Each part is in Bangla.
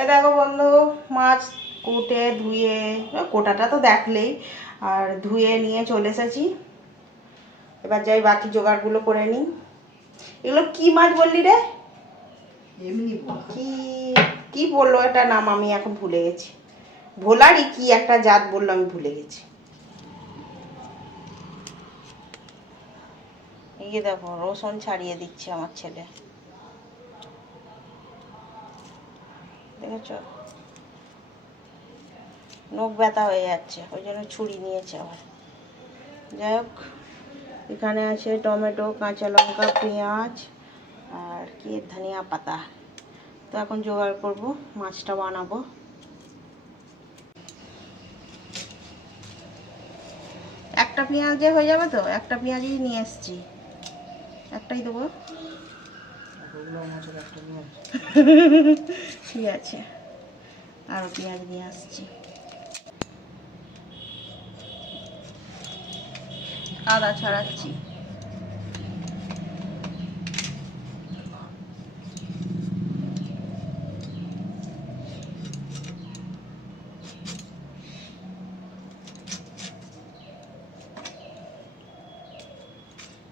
এ দেখো বন্ধু মাছ কুটে ধুয়ে কোটাটা তো দেখলেই আর ধুয়ে নিয়ে চলে এসেছি। এবার যাই বাকি জোগাড়গুলো করে নিই। এগুলো কি মাছ বললি রে। কি কি বলল এটা নাম আমি এখন ভুলে গেছি। ভোলারই কি একটা জাত বলল আমি ভুলে গেছি। এই দেখো রসুন ছাড়িয়ে দিচ্ছে আমার ছেলে। দেখেছ? নখ ব্যথা হয়ে যাচ্ছে, ওই জন্য ছুরি নিয়েছে আবার। যাই হোক, এখানে আছে টমেটো, কাঁচা লঙ্কা, পেঁয়াজ, আর কি, ধনিয়া পাতা। তো এখন জোগাড় করব, মাছটা বানাবো। একটা পেঁয়াজে হয়ে যাবে তো? একটা পেঁয়াজই নিয়ে এসছি। একটাই দেবো ওগুলো মাছের একটা নিয়ে আসি। ঠিক আছে। আরও পেঁয়াজ নিয়ে আসছি। আদা ছাড়াচ্ছি।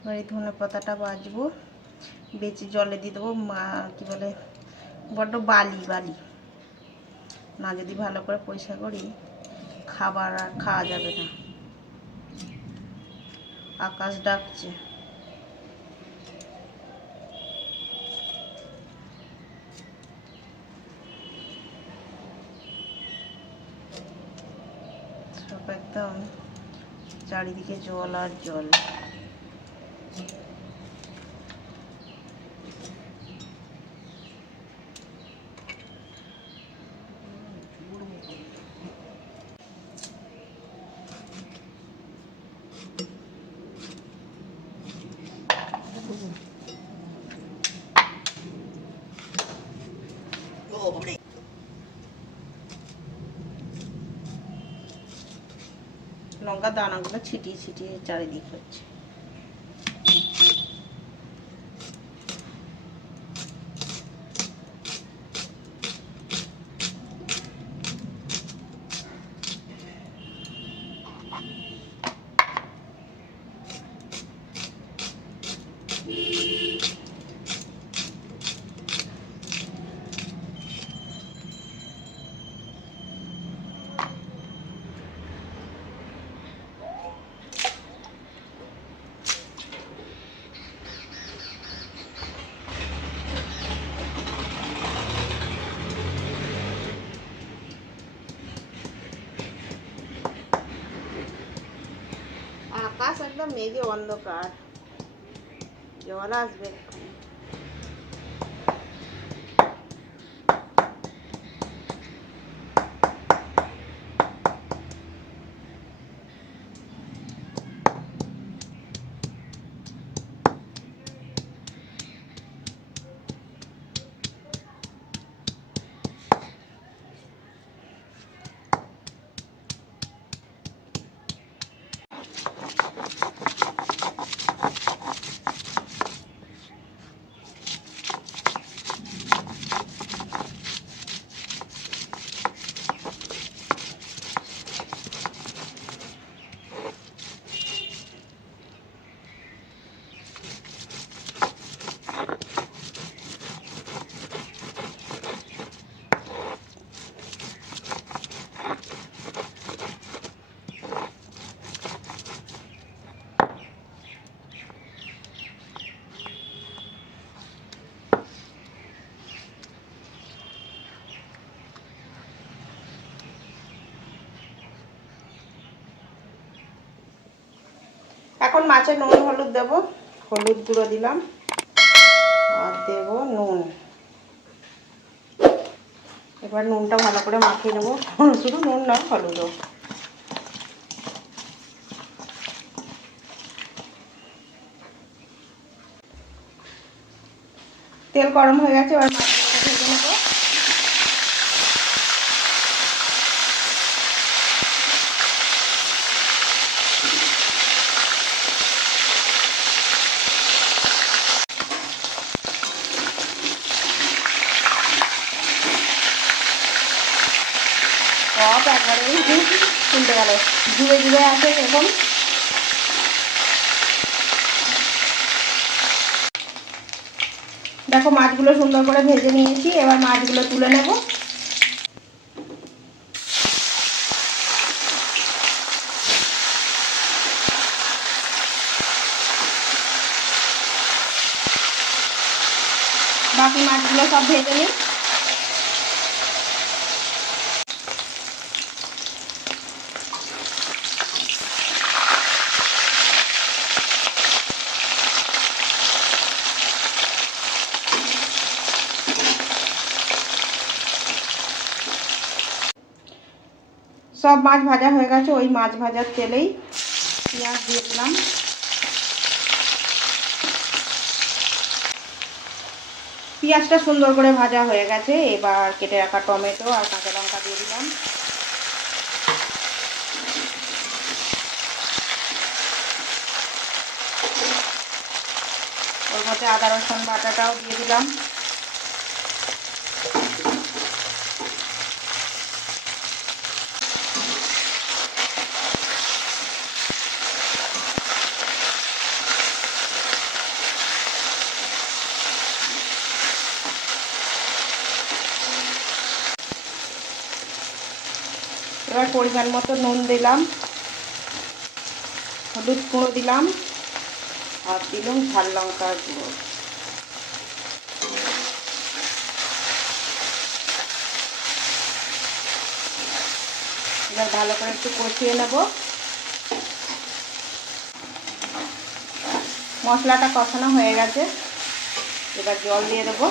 এবার এই ধনে পাতাটা বাজবো। বেচে জলে দিয়ে দেবো কী বলে, বড্ড বালি বালি। না যদি ভালো করে পরিষ্কার করি, খাবার আর খাওয়া যাবে না। আকাশ ডাকছে। একদম চারিদিকে জল আর জল। লঙ্কা দানাগুলো ছিটিয়ে ছিটিয়ে চারিদিক হচ্ছে। আকাশ একদম মেঘে অন্ধকার জল আসবে এখন মাছে নুন, হলুদ দেব। হলুদ গুঁড়ো দিলাম। আর দেব নুন। এবার নুনটা ভালো করে মাখিয়ে নেব। শুধু নুন নয়, হলুদও। তেল গরম হয়ে গেছে, এবার মাছগুলোকে ভেজে নেব একবারে শুনতে গেল। জুড়ে জুড়ে আছে এখন। দেখো মাছগুলো সুন্দর করে ভেজে নিয়েছি, এবার মাছগুলো তুলে নেব। বাকি মাছগুলো সব ভেজে নিই। সব মাছ ভাজা হয়ে গেছে, ওই মাছ ভাজার তেলেই পেঁয়াজ দিয়ে দিলাম। পেঁয়াজটা সুন্দর করে ভাজা হয়ে গেছে, এবার কেটে রাখা টমেটো আর কাঁচা লঙ্কা দিয়ে দিলাম। ওর মধ্যে আদা রসুন বাটাটাও দিয়ে দিলাম। এবার পরিমাণ মতো নুন দিলাম, হলুদ গুঁড়ো দিলাম, আর দিলাম ঝাল লঙ্কার গুঁড়ো। এবার ভালো করে একটু কষিয়ে নেব। মশলাটা কষানো হয়ে গেছে, এবার জল দিয়ে দেবো।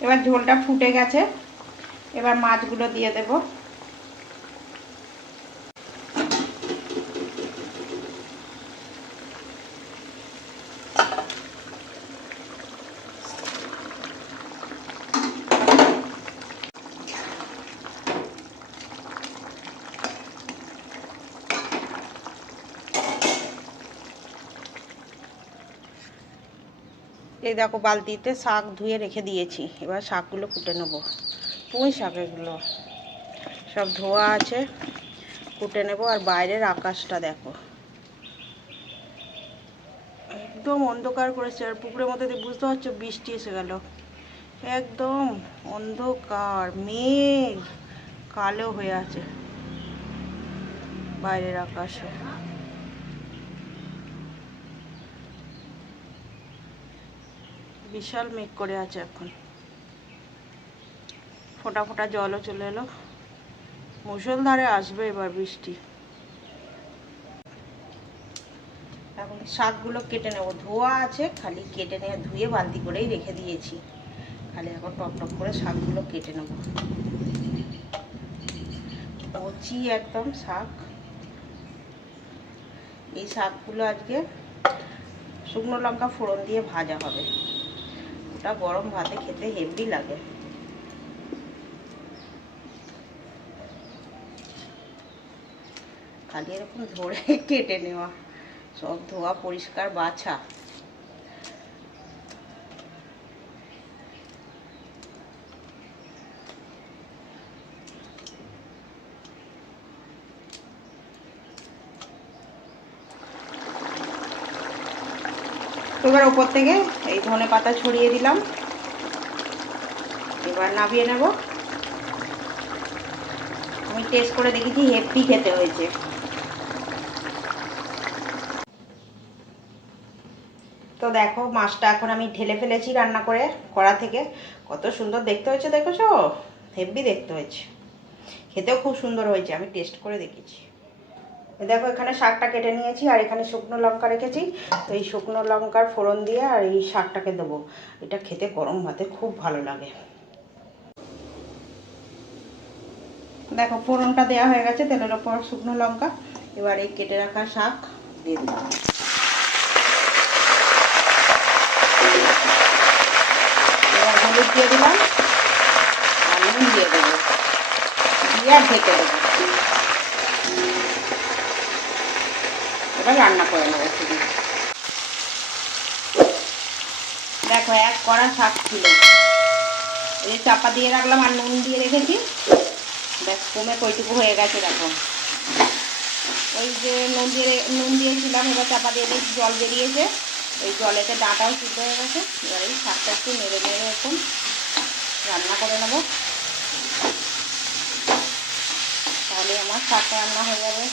এবার ঝোলটা ফুটে গেছে। এবার মাছগুলো দিয়ে দেব। এই দেখো বালতিতে শাক ধুয়ে রেখে দিয়েছি। এবার শাকগুলো কুটে নেব। পুঁই শাক এগুলো। সব ধোয়া আছে, কুটে নেব। আর বাইরের আকাশটা দেখো। একদম অন্ধকার করেছে। আর পুকুরের মধ্যে দিয়ে বুঝতে পারছ, বৃষ্টি এসে গেল। একদম অন্ধকার, মেঘ, কালো হয়ে আছে। বাইরের আকাশে। বিশাল মেঘ করে আছে এখন। ফোটা ফোটা জলও চলে এলো। মুসলধারে আসবে এবার বৃষ্টি। এখন শাকগুলো কেটে নেব। ধোয়া আছে, খালি কেটে নিয়ে ধুয়ে বালতি করেই রেখে দিয়েছি। খালি এখন টপ টপ করে শাকগুলো কেটে নেব। কচি একদম শাক। এই শাকগুলো আজকে শুকনো লঙ্কা ফোড়ন দিয়ে ভাজা হবে। ওটা গরম ভাতে খেতে হেভি লাগে। খালি এরকম ধরে কেটে নেওয়া, সব ধোয়া পরিষ্কার বাছা। এবার ওপর থেকে ধনে পাতা ছড়িয়ে দিলাম। এবার নামিয়ে নেব। আমি টেস্ট করে দেখেছি হেপি খেতে হয়েছে। তো দেখো, মাছটা এখন আমি ঢেলে ফেলেছি রান্না করে, কড়া থেকে। কত সুন্দর দেখতে হয়েছে, দেখেছ? হেভি দেখতে হয়েছে। খেতেও খুব সুন্দর হয়েছে, আমি টেস্ট করে দেখেছি দেখো, এখানে শাকটা কেটে নিয়েছি আর এখানে শুকনো লঙ্কা রেখেছি। তো এই শুকনো লঙ্কার ফোড়ন দিয়ে আর এই শাকটাকে দেবো। এটা খেতে গরম ভাতে খুব ভালো লাগে। দেখো, ফোড়নটা দেওয়া হয়ে গেছে, তেলের ওপর শুকনো লঙ্কা। এবার এই কেটে রাখা শাক দিয়ে দিলাম। এবার হলুদ দিয়ে দিলাম। আর নুন দিয়ে দেবো। দিয়ে ঢেকে দেবো। এবার রান্না করে নেব শুধু দেখো, এক কড়া শাক ছিল। এই চাপা দিয়ে রাখলাম আর নুন দিয়ে রেখেছি। দেখ কমে কইটুকু হয়ে গেছে, দেখো। ওই যে নুন দিয়ে নুন দিয়েছিলাম, এবার চাপা দিয়ে দিয়েছি, জল বেরিয়েছে। ওই জলেতে ডাঁটাও সিদ্ধ হয়ে গেছে। এবার এই শাকটা একটু নেড়ে নেড়ে এখন রান্না করে নেব। তাহলে আমার শাক রান্না হয়ে যাবে।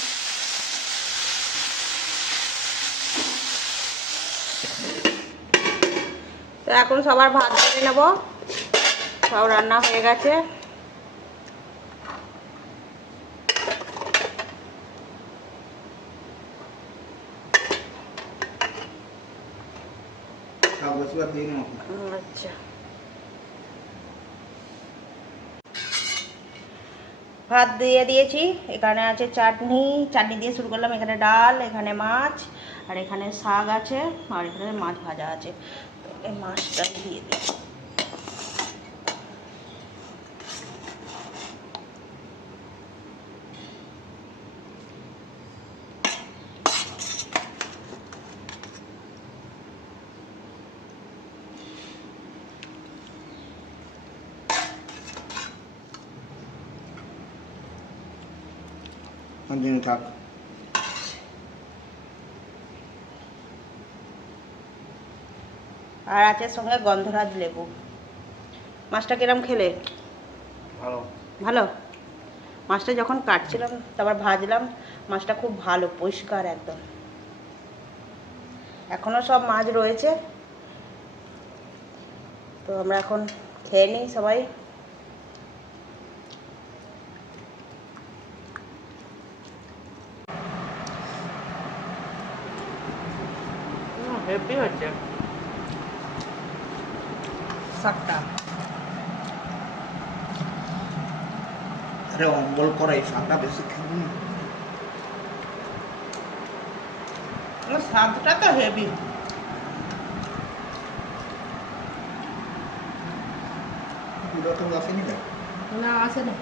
তো এখন সবার ভাত বেড়ে নেব। সব রান্না হয়ে গেছে। আচ্ছা। ভাত দিয়ে দিয়েছি। এখানে আছে চাটনি। চাটনি দিয়ে শুরু করলাম। এখানে ডাল এখানে মাছ আর এখানে শাক আছে আর এখানে মাছ ভাজা আছে। এই মাছটা দিয়ে দিই কন্টিনিউ থাক আর আছে সঙ্গে গন্ধরাজ লেবু। মাছটা কিরম খেলে? ভালো। ভালো? মাছটা যখন কাটছিলাম তারপর ভাজলাম মাছটা খুব ভালো পরিষ্কার একদম। এখনও সব মাছ রয়েছে। তো আমরা এখন খেয়ে নিই সবাই। শাঁখে অম্বল করা এই শাঁখটা বেশি খেয়ে স্বাদটা তো হেভি না আসে না